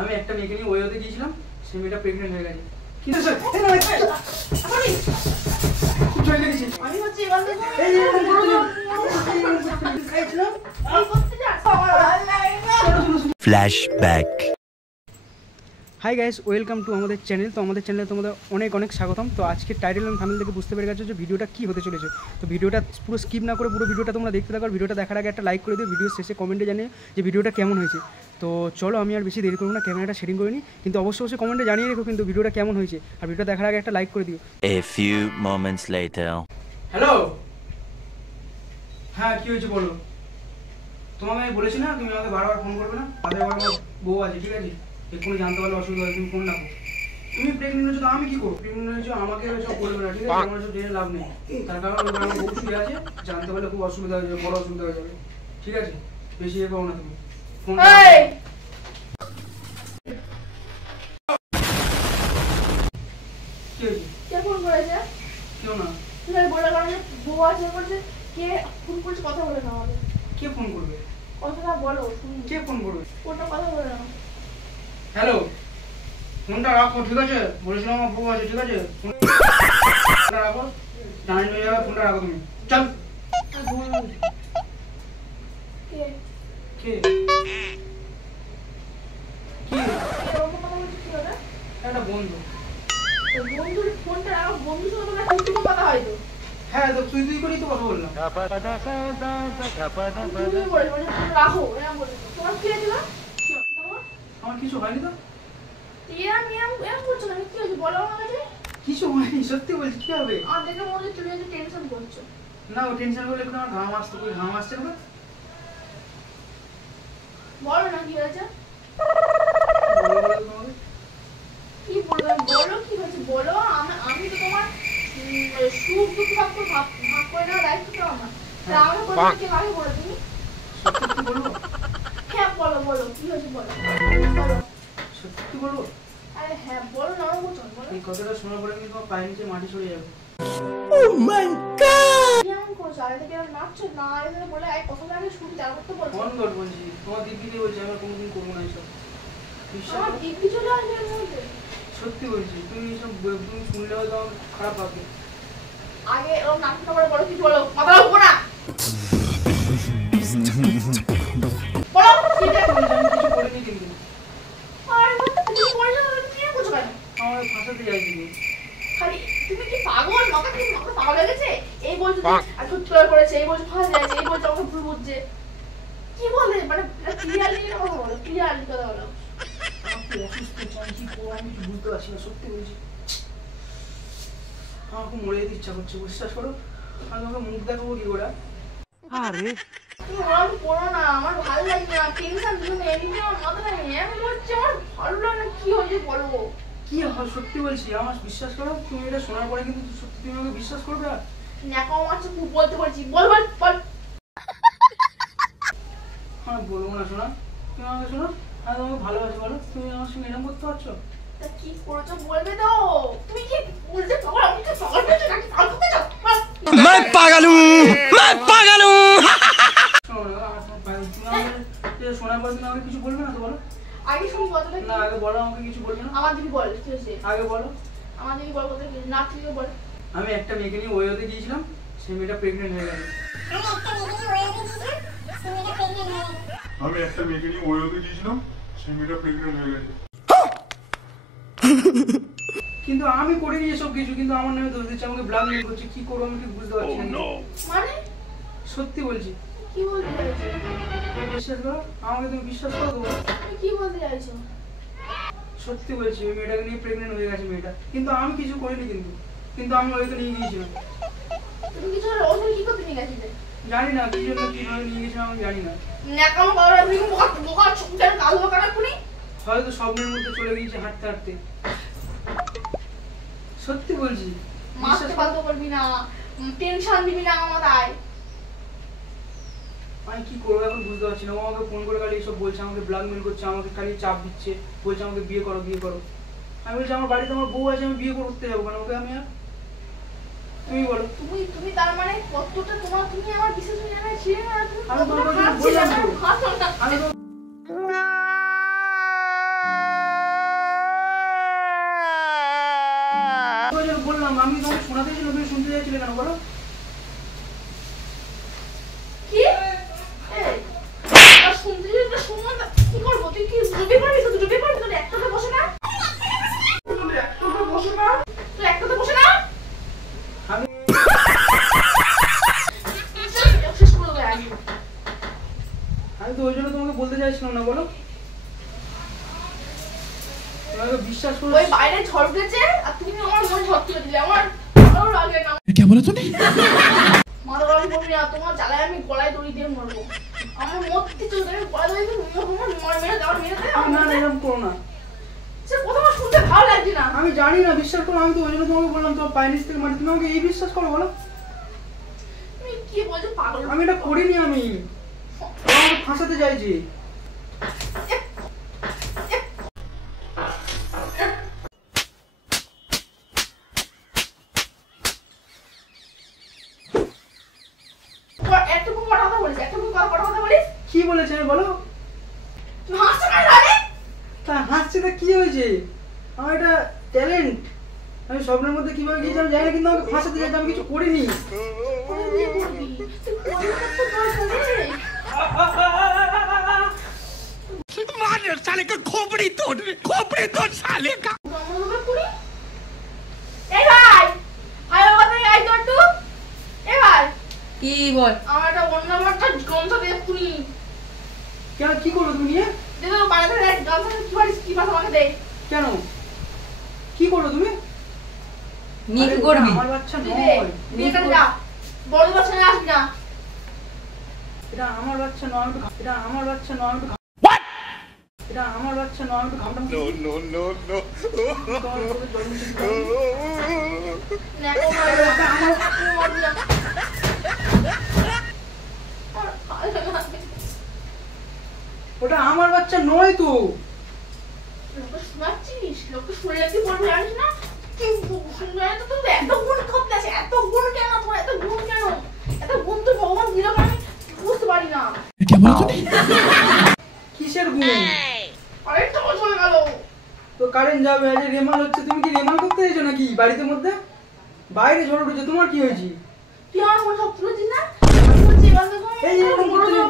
আমি একটা মেয়েকে নিয়ে ওই হতে গিয়েছিলাম, সে মেয়েটা প্রেগনেন্ট হয়ে গেছে। কিন্তু flashback. Hi guys, welcome to আমাদের চ্যানেল। তো আমাদের চ্যানেলে তোমাদের অনেক অনেক স্বাগতম। তো আজকে টাইটেল এবং থাম্বনেল থেকে বুঝতে পেরে গেছো যে ভিডিওটা কী হতে চলেছে। তো ভিডিওটা পুরো স্কিপ না করে পুরো ভিডিওটা তোমরা দেখতে থাকো। ভিডিওটা দেখার আগে একটা লাইক করে দিও, ভিডিও শেষে কমেন্টে জানিয়ে যে ভিডিওটা কেমন হয়েছে। তো চলো আমি আর বেশি দেরি করবো না, ক্যামেরাটা সেটিং করে নিই। কিন্তু অবশ্যই কমেন্টে জানিয়ে রেখো কিন্তু ভিডিওটা কেমন হয়েছে, আর ভিডিওটা দেখার আগে একটা লাইক করে দিও। A few moments later. Hello, হ্যাঁ কী হয়েছে বলো। তোমাকে আমি বলেছি না তুমি আমাকে বারবার ফোন করবে না, তাদের আবার আমার বউ আছে, ঠিক আছে? এক্ষুনি জানতে পারলে অসুবিধা হয়, তুমি ফোন রাখো। তুমি প্রেগনেন্ট হয়েছো তো আমি কি করবো? প্রেগনেন্ট হয়েছো আমাকে সব বলবে না, ঠিক আছে? আমার সব জেনে লাভ নেই, তার কারণ আমার বউ শুয়ে আছে, জানতে পারলে খুব অসুবিধা হয়ে যাবে, বড় অসুবিধা হয়ে যাবে, ঠিক আছে? বেশি ইয়ে করো না তুমি, ফোন কি হয়েছে? কে ফোন করেছে? কেউ না। তুমি বলে কারণে বউ আছে বলছে, কে ফোন করছে? কথা বলে না আমাদের। কে ফোন করবে? কথাটা বলো, শুনি। কে ফোন করবে? কোনটা কথা বলে না। হ্যালো, ফোনটা রাখো, ঠিক আছে? বলেছিলাম আমার বউ আছে, ঠিক আছে? ফোনটা রাখো, জানি হয়ে যাবে, ফোনটা রাখো তুমি, চল। কে কে এরকম কথা বলছে? কি হবে? একটা বন্ধু। তো বন্ধুর ফোনটা রাখো, বন্ধুর সঙ্গে তোমরা কিছু কথা হয়তো। হ্যাঁ, তো তুই তুই করেই তো কথা বললাম। তুমি বলে মানে ফোন রাখো, এরকম বলে। তোমার কি হয়েছিল? আমার কিছু হয়নি তো। এরকম করছো না, কি হয়েছে বলো আমার কাছে। কিছু হয়নি, সত্যি বলছি। কি হবে? আমার দেখে মনে হচ্ছে তুমি হয়তো টেনশন করছো। না, ও টেনশন করলে একটু আমার ঘাম আসতো, কই ঘাম আসছে না? বলো না কি হয়েছে। কি বলবো বলো, কি হয়েছে বলো। আমি তো তোমার সুখ দুঃখ ভাগ করে নেওয়ার দায়িত্ব তো আমার। তা আমাকে বলতে কে কাকে বলো তুমি? সত্যি বলবো? হ্যাঁ বলো বলো, কি হয়েছে বলো বলো। সত্যি বলবো? আরে হ্যাঁ বলো না, আমার বলছো বলো। এই কথাটা শোনার পরে কিন্তু তোমার পায়ের নিচে মাটি সরে যাবে। কি এমন করছো? আরে থেকে এরকম নাচছো না, আরে থেকে বলে এই কথাটা আগে শুনি, তারপর তো বলছো। কোন গড বলছি, তোমার দিব্যি দিয়ে বলছি, আমার কোনোদিন করবো না এসব। বিশ্বাস আমার করো। দিব্যি চলে আসবে এর মধ্যে। সত্যি বলছি, তুমি এসব তুমি শুনলে হয়তো আমার খারাপ ভাববে। আগে এরকম নাটক করে বলো, কিছু বলো, কথা বলবো না। বলো কি দেখো? আমি কিছু করিনি কিন্তু। আরে তুমি বলছো না, তুমি কি করছো কেন? আমার ফাঁসাতে চাইছি তুমি। খালি তুমি কি পাগল? মাথা কি মাথা পাগল হয়ে গেছে? এই বলছো আর সত্যি করে করেছে, এই বলছো ফাঁসা যাচ্ছে, এই বলছো আমাকে ভুল বুঝছে। কি বলে মানে ক্লিয়ারলি কথা বলো, ক্লিয়ারলি কথা বলো। আমার খুব অসুস্থ হচ্ছে, আমি কি করবো আমি কিছু বুঝতে পারছি না, সত্যি বলছি। আমার খুব মরে যেতে ইচ্ছা করছে, বিশ্বাস করো। আমি তোমাকে মুখ দেখাবো কি করে? আরে তুমি ওরকম করো না, আমার ভালো লাগে না। টেনশন তুমি এমনি আমার মাথাটা হ্যাং হচ্ছে, আমার ভালো লাগে না। কি হয়েছে বলবো? কি হয়? সত্যি বলছি, আমার বিশ্বাস করো। তুমি এটা শোনার পরে কিন্তু সত্যি তুমি আমাকে বিশ্বাস করবে না। ন্যাকাও মারছে, খুব বলতে বলছি, বল বল বল। আমি বলবো না, শোনা। তুমি আমাকে শোনো, আমি তোমাকে ভালোবাসি, বলো। তুমি আমার সঙ্গে এরকম করতে পারছো? তা কি করেছো বলবে তো? তুমি কি বলতে পাগল? আমি কি পাগল হয়েছে নাকি? পাগল করতে চাও? मैं पागल हूँ, मैं पागल हूँ। শোনো না, তুমি আমাকে শোনার পর তুমি আমাকে কিছু বলবে না তো, বলো। আগে শুনি কথাটা না, কি? আগে বলো, আমাকে কিছু বলবে না। আমার দিকে বল, কি হয়েছে? আগে বলো। আমার দিকে বল কথা কি? না ঠিক বল। আমি একটা মেয়েকে নিয়ে ওই হতে গিয়েছিলাম, সেই মেয়েটা প্রেগনেন্ট হয়ে গেছে। আমি একটা মেয়েকে নিয়ে ওই হতে গিয়েছিলাম, সেই মেয়েটা প্রেগনেন্ট হয়ে গেছে। কিন্তু আমি করিনি এসব কিছু, কিন্তু আমার নামে দোষ দিচ্ছে, আমাকে ব্ল্যাকমেল করছে। কি করবো আমি ঠিক বুঝতে পারছি না। মানে সত্যি বলছি, কি বলতে চাইছো? বিশ্বাস করো, আমাকে তুমি বিশ্বাস করো তো? তুমি কি বলতে চাইছো? সত্যি বলছি, ওই মেয়েটাকে নিয়ে প্রেগনেন্ট হয়ে গেছে মেয়েটা, কিন্তু আমি কিছু করিনি। কিন্তু আমি ওইকে নিয়ে গিয়েছিলাম। তুমি কিছু ওখানে কি করতে নিয়ে গেছিলে? জানি না কি জন্য কিভাবে নিয়ে গেছিলাম, আমি জানি না। ন্যাকামো করো না, তুমি বোকা বোকা চুপচাপ কালো কাটা পুনি। হয়তো স্বপ্নের মধ্যে চলে গিয়েছে হাঁটতে হাঁটতে। সত্যি বলছি, মারতে বাধ্য করবি না, টেনশন দিবি না আমার মাথায়। আমি কি করবো এখন বুঝতে পারছি না। ও আমাকে ফোন করে খালি এসব বলছে, আমাকে ব্ল্যাকমেল করছে, আমাকে খালি চাপ দিচ্ছে, বলছে আমাকে বিয়ে করো বিয়ে করো। আমি বলছি আমার বাড়িতে আমার বউ আছে, আমি বিয়ে করতে যাবো কেন ওকে আমি? আর তুমি বলো। তুমি তার মানে কতটা তোমার, তুমি আমার বিশেষ জায়গায় ছিলে না, তুমি আমি কতটা তোমাকে খারাপ ছিলে, বললাম তো। আমার ভালো না। আমি তো বললাম, আমি তোমাকে শোনাতে ছিল, তুমি শুনতে চাইছিলে কেন বলো? কি শুনতে শুনো না, কি করবো? তুই কি ডুবে পড়বি? তুই ডুবে পড়বি? তোর একটাতে বসে না, একটাতে বসে না, তুই একটাতে বসে না। আমি শেষ করে দেবে আগে। আমি তো ওই জন্য তোমাকে বলতে চাইছিলাম না, বলো। তোমাকে বিশ্বাস করো। ওই বাইরে ঝড় উঠেছে আর তুমি আমার মন ঝড় তুলে দিলে। আমার ভালো লাগে না। क्या बोला तूने? মাথা গরম করবি না, তোমার জ্বালায় আমি গলায় দড়ি দিয়ে মরবো। আমার মরতে চলতে আমি গলায় দড়ি দিয়ে মেরে দেওয়ার মেরে দেয়। না না, এরকম করো না। সে প্রথমে শুনতে ভালো লাগছে না। আমি জানি না, বিশ্বাস করো। আমি তো ওই জন্য তোমাকে বললাম, তোমার পায়ের নিচ থেকে মারি। তুমি আমাকে এই বিশ্বাস করো, বলো। তুমি কি বলছো পাগল? আমি এটা করিনি। আমি আমাকে ফাঁসাতে চাইছি। একটুকু কথা বলিস, একটুকু কথা বলিস। কি বলেছে বলো? তুমি হাসছো না জানে? তা হাসছে, তা কি হয়েছে? আমার এটা ট্যালেন্ট। আমি স্বপ্নের মধ্যে কিভাবে গিয়েছিলাম জানি না, কিন্তু আমাকে ফাঁসাতে চাইছে। আমি কিছু করিনি। मार साले का खोपड़ी तोड़ साले का। এই ভাই, আয় বাবা তুই আয় তো একটু। এই ভাই, কি বল? আমার একটা অন্য নাম্বারটা গ্রন্থ দিয়ে শুনি। কেন, কি করবো তুমি নিয়ে? দেখো বাড়িতে এক গ্রন্থ কি পারিস কি পাস আমাকে দে। কেন, কি করবো তুমি? নিয়ে আরে কি ওটা করবি? আমার বাচ্চা তুই নয়। দে, নিয়ে কাটে যা। বড় বাচ্চা নিয়ে আসবি না। এটা আমার বাচ্চা নয়। আমি একটু এটা আমার বাচ্চা নয়। আমি একটু এটা আমার বাচ্চা নয়। আমি একটু ঘামটা মুছে দিই। তোমার চোখে জল মুছে দিতে হবে। নেকো মার এটা আমার ওটা আমার বাচ্চা নয় তো। লোকে শোনাচ্ছিস? লোকে শুনলে কি বলবি জানিস না? কি শুনবে তো তুই এত গুণ করতে আছে, এত গুণ কেন তোমার? এত গুণ কেন? এত গুণ তো ভগবান দিল না, আমি বুঝতে পারি না। क्या बोला तूने? কিসের গুণ? আরেকটা বছর হয়ে গেল। তো কারেন্ট যাবে, আজ রেমাল হচ্ছে। তুমি কি রেমাল করতে এসেছো নাকি বাড়িতে মধ্যে? বাইরে ঝড় উঠেছে, তোমার কি হয়েছে? তুই আমার মনে সব তুলেছিস না? আমি বলছি এবার দেখো এই যে এরকম করতে নেই।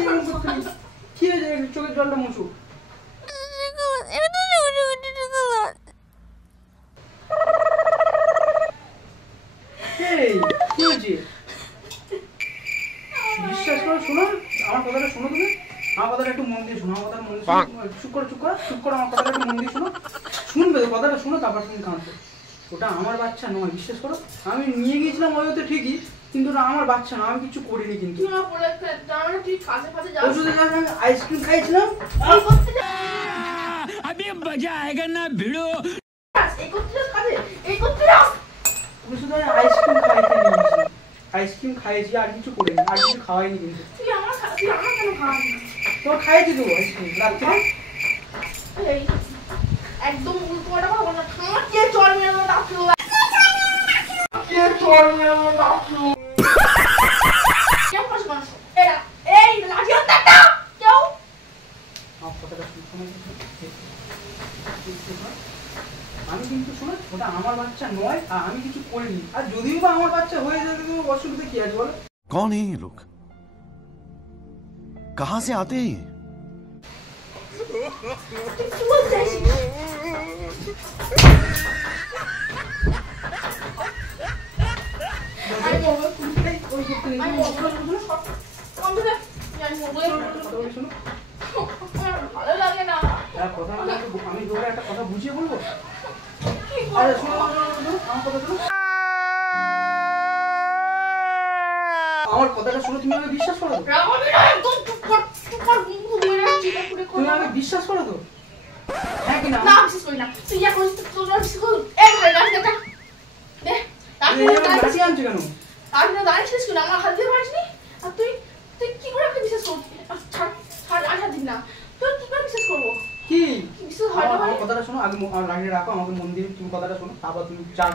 এরকম করতে নেই। কি হয়েছে? চোখের জলটা মুছো। এই কি হয়েছে? বিশ্বাস করো, শোনো আমার কথাটা। শোনো তুমি আমার কথাটা একটু মন দিয়ে শোনো। আমার কথাটা মন দিয়ে শোনো। চুপ করো, চুপ করো, চুপ করো। আমার কথাটা একটু মন দিয়ে শোনো। শুনবে তো, কথাটা শোনো, তারপর তুমি কাঁদবে। ওটা আমার বাচ্চা নয়, বিশ্বাস করো। আমি নিয়ে গিয়েছিলাম ওই হতে ঠিকই, কিন্তু ওটা আমার বাচ্চা না। আমি কিছু করিনি। কিন্তু তুই আমার বলে জানো না তুই কাছে কাছে যাস। ওষুধে যা আমি আইসক্রিম খাইছিলাম। এই করতে যাস, अभी मजा आएगा ना भिड़ो। এই করতে যাস কাজে, এই করতে যাস। তুমি শুধু আইসক্রিম খাইতে নিয়েছি। আইসক্রিম খাইয়েছি, আর কিছু করিনি। আর কিছু খাওয়াইনি কিন্তু। তুই আমার কেন খাওয়াবি? তোমার খাইয়েছি তো আইসক্রিম রাত্রে। এই একদম উল্টো কথা বল না। আমার কে চল মেরে দেবো ডাকলো। কে চল মেরে দেবো ডাকলো। কেমন মানুষ? এই লাঠি হাতে একটা কেউ আমার কথাটা শোনো। আমি কিন্তু শোনো, ওটা আমার বাচ্চা নয়, আর আমি কিছু করিনি। আর যদিও বা আমার বাচ্চা হয়ে যায়, তো অসুবিধা কি আছে বলো? कौन है ये लोग? कहां से आते हैं ये? তুই কি বলতে চাইছিস? আমি মরবো। এই, ওই করতে নেই। আমি মরবো। বন্ধ দে। আমি মরবো। কথা বলি, শোনো। আমার ভালো লাগে না। আর কথা আমি তোকে একটা কথা বুঝিয়ে বলবো। কি আরে করবো? শোনো, আমার কথা শোনো। আমার কথাটা শোনো। তুমি আমাকে বিশ্বাস করো তো? রাগাবি না, একদম চুপ কর, চুপ কর। মুখ দিয়ে চিৎকার করে তুমি কথা আমাকে বিশ্বাস করো তো? হ্যাঁ কি না? না, বিশ্বাস করি না। তুই যা করিস তোর বিশ্বাস করি। এই করে গাছ দেখা দে। এই আমার লাঠি আনছো কেন? আর না দাঁড়িয়েছিস কিনা? আমার হাত দিয়ে পারিসনি। আর তুই তুই কি করে আমাকে বিশ্বাস করবি? ছাড় ছাড়, আর দিন না। তুই কি করে বিশ্বাস করবো? কি? বিশ্বাস হয় না আমার মানে? কথাটা শোনো। আগে আমার লাঠিটা রাখো, আমাকে মন দিয়ে তুমি কথাটা শোনো। তারপর তুমি যা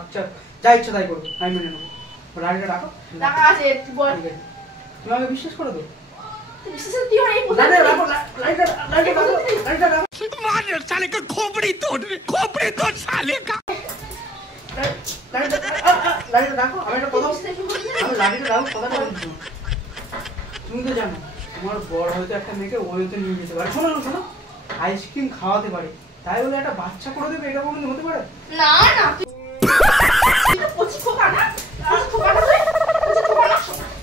যা ইচ্ছা তাই করবে, আমি মেনে নেবো। লাঠিটা রাখো। টাকা আছে, তুই বল। ঠিক আছে। তুমি আমাকে বিশ্বাস করো তো? তুই বিশ্বাসের কি হয় এই কথা? লাঠিটা রাখো, লাঠিটা রাখো, লাঠিটা রাখো। मार साले का खोपड़ी तोड़ साले का। লাঠিটা রাখো, আমি একটা কথা আমি লাঠিটা রাখো, কথাটা বলছি। তুমি তো জানো তোমার বড় হয়তো একটা মেয়েকে ওই হয়তো নিয়ে যেতে পারে, শোনো শোনো, আইসক্রিম খাওয়াতে পারে, তাই বলে একটা বাচ্চা করে দেবে, এটা কোনোদিন হতে পারে? না না তুই তো পচি খোকা না, খোকাটা তুই পচি খোকা না,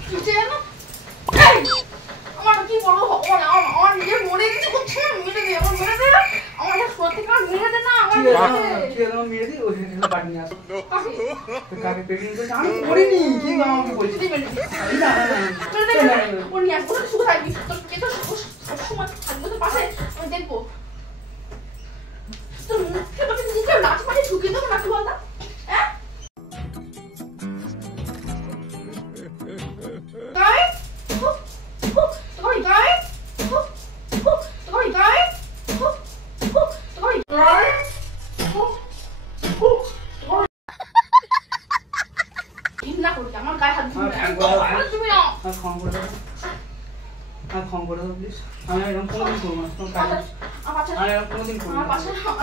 তুই জানো আমার কি বড় ভগবান, আমার নিজে মরে গেছে কোথায় মেরে দে, আমার মেরে দে, আমার সত্যি কার মেরে দে না, আমার ঠিক আছে আমার মেরে দিই, ওই বাড়ি নিয়ে আসো। কাকে প্রেগনেন্ট করেছে আমি করিনি, কিন্তু আমাকে বলছি তুই মেরে দে, না না না ও নিয়ে আসবো, শুধু থাকবি, তোর কে তো সবসময় থাকবো তোর পাশে, আমি দেখবো তোর মুখে তোকে নিজে লাঠি মারি ঢুকিয়ে দেবো নাকি বলতা, হ্যাঁ গায়ে তোমার গায়ে তোমার গায়ে তোমার গায়ে ঘৃণা করি আমার গায়ে হাত তুমি না আর ক্ষমা করে দাও, আর ক্ষমা করে দাও প্লিজ, আমি এরকম কোনোদিন করবো না, তোমার কাজ আমি এরকম কোনোদিন করবো না,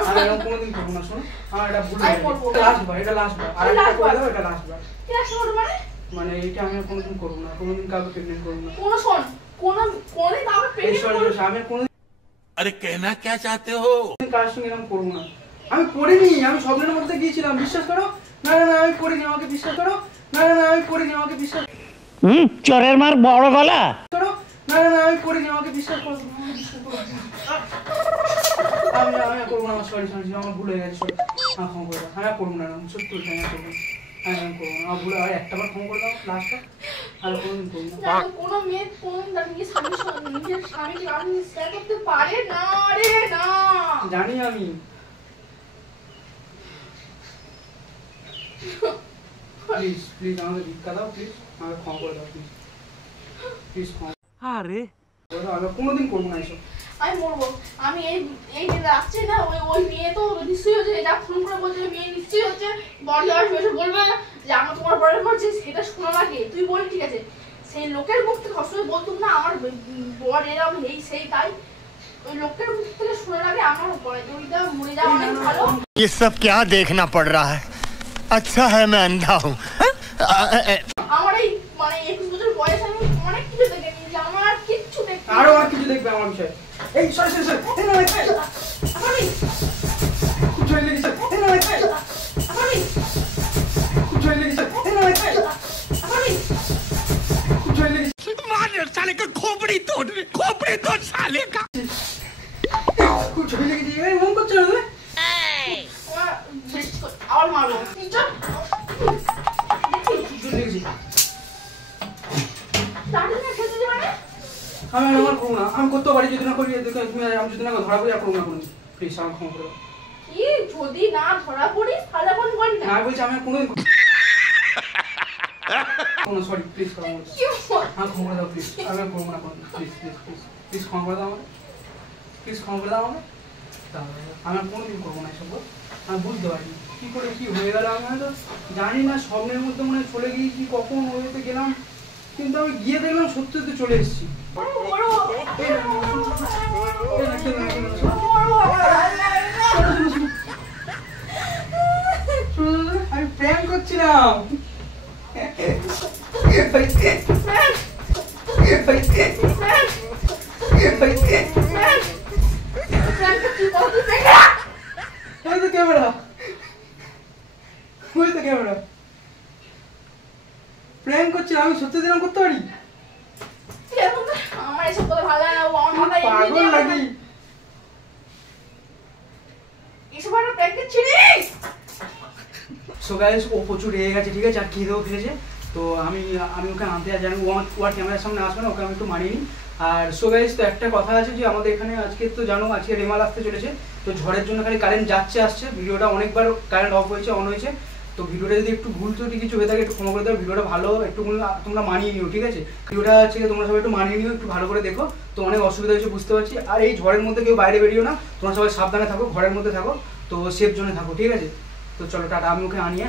আমি এরকম কোনোদিন করবো না, শোনো আমার এটা ভুল হয়ে গেছে, লাস্ট বার, এটা লাস্ট বার, আর একটা করে দাও, এটা লাস্ট বার, মানে এটা আমি আর কোনোদিন করবো না, কোনোদিন কাউকে প্রেগনেন্ট করবো না, কোন শোন কোন কোনে কাউকে প্রেগনেন্ট করব আমি কোনোদিন अरे कहना क्या चाहते हो? কার সঙ্গে এরকম করবো না, আমি করিনি, আমি স্বপ্নের মধ্যে গিয়েছিলাম, বিশ্বাস করো, না না না আমি করিনি, আমাকে বিশ্বাস করো, না না না আমি করিনি, আমাকে বিশ্বাস চরের মার বড় গলা করো, না না না আমি করিনি, আমাকে বিশ্বাস করো, আমাকে বিশ্বাস করো, আমি আমি আর করবো না, সরি সরি আমার ভুল হয়ে গেছে, আমি ক্ষমা করে দাও, আমি আর করবো না, সত্যি আমি আর করবো না, আমি করবো না, আমার ভুল, আর একটাবার ক্ষমা করে দাও, লাস্টটা আর কোনোদিন করবো না। জানো কোন মেয়ে কোন নিজের স্বামীকে আমি শেয়ার করতে পারে না রে না, জানি আমি, প্লিজ প্লিজ আমাকে ভিক্ষা দাও, প্লিজ আমাকে ক্ষমা করে দাও, প্লিজ প্লিজ ক্ষমা আরে করে দাও, আমি কোনোদিন করবো না এসব। আমি মরবো, আমি এই এই যে আসছে না ওই মেয়ে তো নিশ্চয়ই হচ্ছে, যা ফোন করে বলছে মেয়ে নিশ্চয়ই হচ্ছে বড় আসবে, এসে বলবে যে আমার তোমার বড় করছে, এটা শোনা লাগে, তুই বলি ঠিক আছে, সেই লোকের মুখ থেকে সবসময় বলতুম না আমার বর এরম এই সেই তাই, ওই লোকের মুখ থেকে শোনা লাগে আমার ওইটা মরে যাওয়া অনেক ভালো। ये सब क्या देखना पड़ रहा है? अच्छा है मैं अंधा हूँ। আমার এই মানে 21 বছর বয়স আমি অনেক কিছু দেখে নিয়েছি, আমার আর কিচ্ছু দেখতে আরো অনেক কিছু দেখবে আমার বিষয়ে, এই সরি সরি সরি এই না এই আমি জয় লেগেছে, এই না এই আমি জয় লেগেছে, এই না এই আমি জয় লেগেছে, मार साले का खोपड़ी तोड़ साले का। জয় লেগেছে, এই মন করছে না রে, আমার বেশি করে আবার মারবো নিচে জয় লেগেছে, দাঁড়িয়ে না খেতে দিবে না, আমি আর আমার করবো না, আমি করতে পারি যদি না করি, তুমি আমি যদি না ধরা পড়ি আর করবো না কোনো, প্লিজ আমার ক্ষমা করে দাও, কি যদি না ধরা পড়িস তাহলে কোন করি না, না বলছি আমি আর কোনোদিন সরি প্লিজ ক্ষমা করে দাও, কি আমার ক্ষমা করে দাও প্লিজ, আমি আর করবো না কোনো, প্লিজ প্লিজ প্লিজ প্লিজ ক্ষমা করে দাও আমাকে, প্লিজ ক্ষমা করে দাও আমাকে, আমি আর কোনোদিন করবো না এসব, আমি বুঝতে পারিনি কী করে কী হয়ে গেল, আমি হয়তো জানি না, স্বপ্নের মধ্যে মনে হয় চলে গিয়ে কি কখন ওইতে গেলাম, কিন্তু আমি গিয়ে দেখলাম সত্যি সত্যি চলে এসেছি, আমি প্রেম করছিলাম, ক্যামেরা ক্যামেরা প্রেম করছিলাম, আমি সত্যি দিলাম করতে পারি, আমার এসব কথা ভালো লাগে না, আমার মাথায় পাগল নাকি, এসব একটা প্র্যাকটিস ছিলিস, সো গাইস ও প্রচুর রেগে গেছে, ঠিক আছে, আর খিদেও ফেলেছে, তো আমি ওকে আনতে জানি, ওর ক্যামেরার সামনে আসবে না, ওকে আমি একটু মানিয়ে নিই, আর সো গাইস তো একটা কথা আছে যে আমাদের এখানে আজকে তো জানো আজকে রেমাল আসতে চলেছে, তো ঝড়ের জন্য খালি কারেন্ট যাচ্ছে আসছে, ভিডিওটা অনেকবার কারেন্ট অফ হয়েছে অন হয়েছে, তো ভিডিওটা যদি একটু ভুল ত্রুটি কিছু হয়ে থাকে একটু ক্ষমা করে দাও, ভিডিওটা ভালো একটু তোমরা মানিয়ে নিও, ঠিক আছে, ভিডিওটা হচ্ছে তোমরা সবাই একটু মানিয়ে নিও, একটু ভালো করে দেখো, তো অনেক অসুবিধা হচ্ছে বুঝতে পারছি, আর এই ঝড়ের মধ্যে কেউ বাইরে বেরিও না, তোমরা সবাই সাবধানে থাকো, ঘরের মধ্যে থাকো, তো সেফ জোনে থাকো, ঠিক আছে, তো চলো টাটা, আমি ওকে আনিয়ে